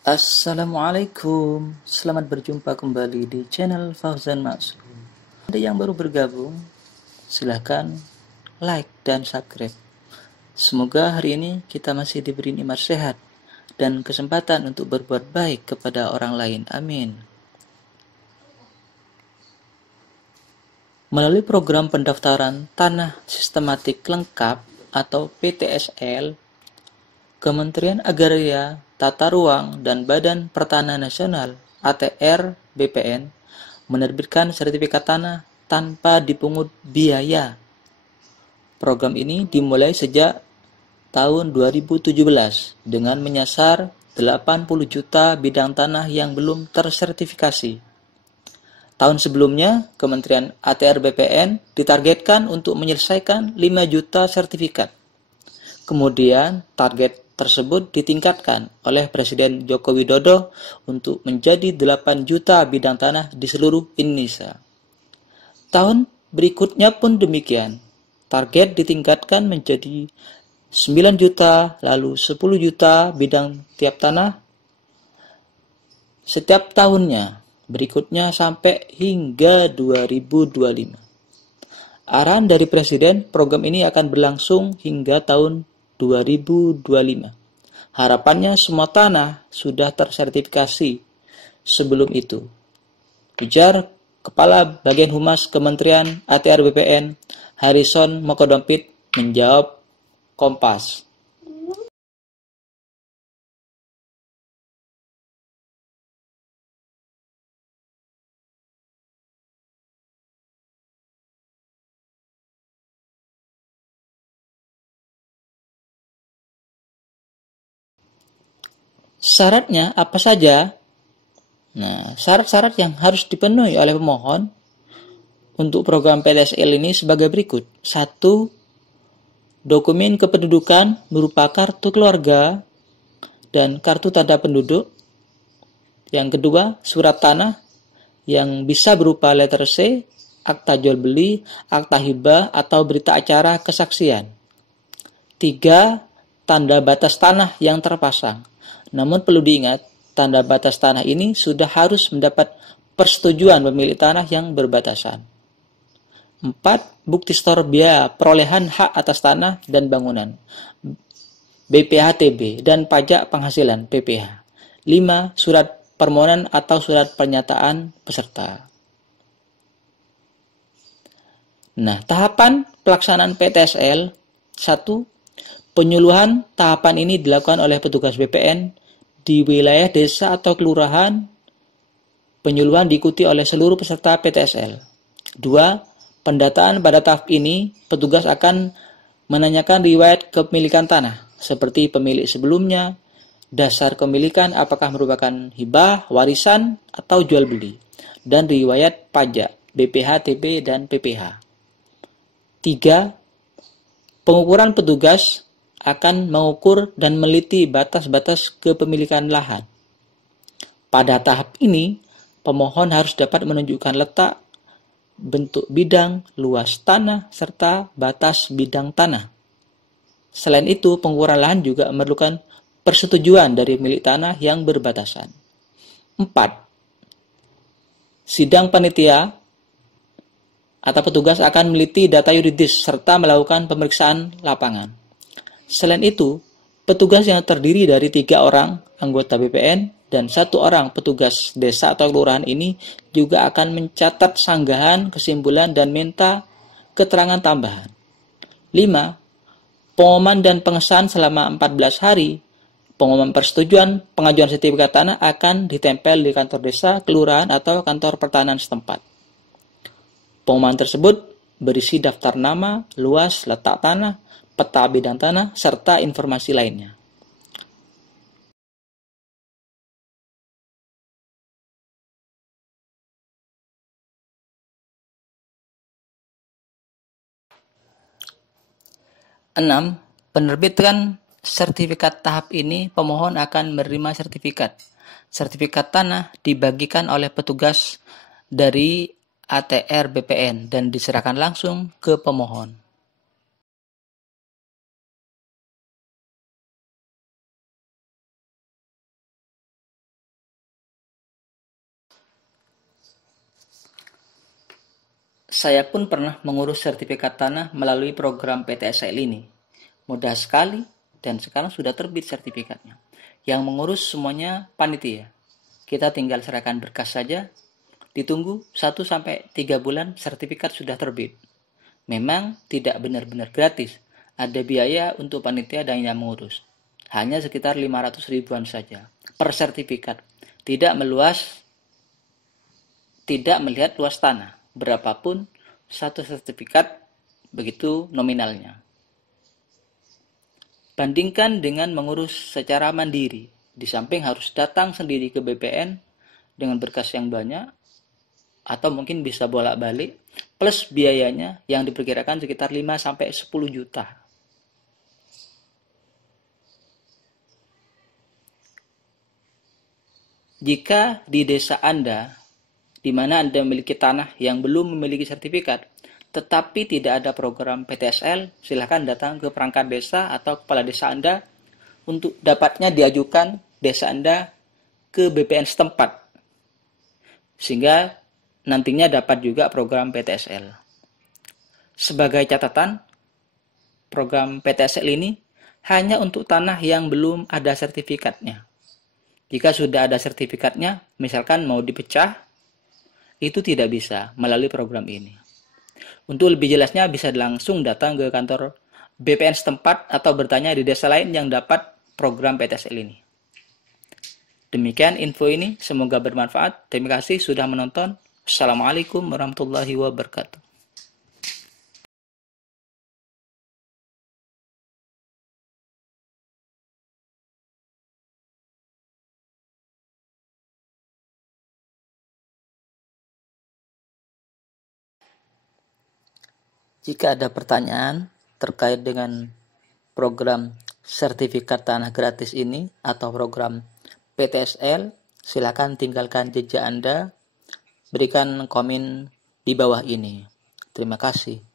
Assalamualaikum, selamat berjumpa kembali di channel Fauzan Maksum. Ada yang baru bergabung, silahkan like dan subscribe. Semoga hari ini kita masih diberi nikmat sehat dan kesempatan untuk berbuat baik kepada orang lain. Amin. Melalui program pendaftaran Tanah Sistematik Lengkap atau PTSL, Kementerian Agraria, Tata Ruang, dan Badan Pertanahan Nasional (ATR) BPN menerbitkan sertifikat tanah tanpa dipungut biaya. Program ini dimulai sejak tahun 2017 dengan menyasar 80 juta bidang tanah yang belum tersertifikasi. Tahun sebelumnya, Kementerian ATR BPN ditargetkan untuk menyelesaikan 5 juta sertifikat. Kemudian, target tersebut ditingkatkan oleh Presiden Joko Widodo untuk menjadi 8 juta bidang tanah di seluruh Indonesia. Tahun berikutnya pun demikian. Target ditingkatkan menjadi 9 juta, lalu 10 juta bidang tiap tanah setiap tahunnya. Berikutnya sampai hingga 2025. Arahan dari Presiden, program ini akan berlangsung hingga tahun 2025. Harapannya semua tanah sudah tersertifikasi sebelum itu. Ujar Kepala Bagian Humas Kementerian ATR BPN, Harrison Mokodompit, menjawab Kompas. Syaratnya apa saja? Nah, syarat-syarat yang harus dipenuhi oleh pemohon untuk program PTSL ini sebagai berikut. 1. Dokumen kependudukan berupa kartu keluarga dan kartu tanda penduduk. Yang kedua, surat tanah yang bisa berupa letter C, akta jual beli, akta hibah, atau berita acara kesaksian. 3. Tanda batas tanah yang terpasang. Namun perlu diingat, tanda batas tanah ini sudah harus mendapat persetujuan pemilik tanah yang berbatasan. 4. Bukti setor biaya perolehan hak atas tanah dan bangunan BPHTB dan pajak penghasilan PPH. 5. Surat permohonan atau surat pernyataan peserta. Nah, tahapan pelaksanaan PTSL. 1. Penyuluhan tahapan ini dilakukan oleh petugas BPN di wilayah desa atau kelurahan. Penyuluhan diikuti oleh seluruh peserta PTSL. 2. Pendataan pada tahap ini, petugas akan menanyakan riwayat kepemilikan tanah, seperti pemilik sebelumnya, dasar kepemilikan apakah merupakan hibah, warisan, atau jual beli, dan riwayat pajak, BPH, TB, dan PPH. 3. Pengukuran petugas akan mengukur dan meliti batas-batas kepemilikan lahan. Pada tahap ini, pemohon harus dapat menunjukkan letak, bentuk bidang, luas tanah, serta batas bidang tanah. Selain itu, pengukuran lahan juga memerlukan persetujuan dari milik tanah yang berbatasan. 4. Sidang panitia atau petugas akan meliti data yuridis serta melakukan pemeriksaan lapangan. Selain itu, petugas yang terdiri dari 3 orang anggota BPN dan 1 orang petugas desa atau kelurahan ini juga akan mencatat sanggahan, kesimpulan, dan minta keterangan tambahan. 5. Pengumuman dan pengesahan selama 14 hari. Pengumuman persetujuan pengajuan sertifikat tanah akan ditempel di kantor desa, kelurahan, atau kantor pertanahan setempat. Pengumuman tersebut berisi daftar nama, luas, letak tanah, peta bidang tanah, serta informasi lainnya. Enam, penerbitan sertifikat tahap ini, pemohon akan menerima sertifikat. Sertifikat tanah dibagikan oleh petugas dari ATR BPN dan diserahkan langsung ke pemohon. Saya pun pernah mengurus sertifikat tanah melalui program PTSL ini. Mudah sekali dan sekarang sudah terbit sertifikatnya. Yang mengurus semuanya panitia. Kita tinggal serahkan berkas saja, ditunggu 1-3 bulan sertifikat sudah terbit. Memang tidak benar-benar gratis, ada biaya untuk panitia dan yang mengurus. Hanya sekitar 500 ribuan saja per sertifikat. Tidak melihat luas tanah, berapapun satu sertifikat begitu nominalnya. Bandingkan dengan mengurus secara mandiri, di samping harus datang sendiri ke BPN dengan berkas yang banyak, atau mungkin bisa bolak-balik, plus biayanya yang diperkirakan sekitar 5-10 juta. Jika di desa Anda, di mana Anda memiliki tanah yang belum memiliki sertifikat, tetapi tidak ada program PTSL, silakan datang ke perangkat desa atau kepala desa Anda untuk dapatnya diajukan desa Anda ke BPN setempat, sehingga nantinya dapat juga program PTSL. Sebagai catatan, program PTSL ini hanya untuk tanah yang belum ada sertifikatnya. Jika sudah ada sertifikatnya, misalkan mau dipecah, itu tidak bisa melalui program ini. Untuk lebih jelasnya bisa langsung datang ke kantor BPN setempat atau bertanya di desa lain yang dapat program PTSL ini. Demikian info ini, semoga bermanfaat. Terima kasih sudah menonton. Assalamualaikum warahmatullahi wabarakatuh. Jika ada pertanyaan terkait dengan program sertifikat tanah gratis ini atau program PTSL, silakan tinggalkan jejak Anda, berikan komen di bawah ini. Terima kasih.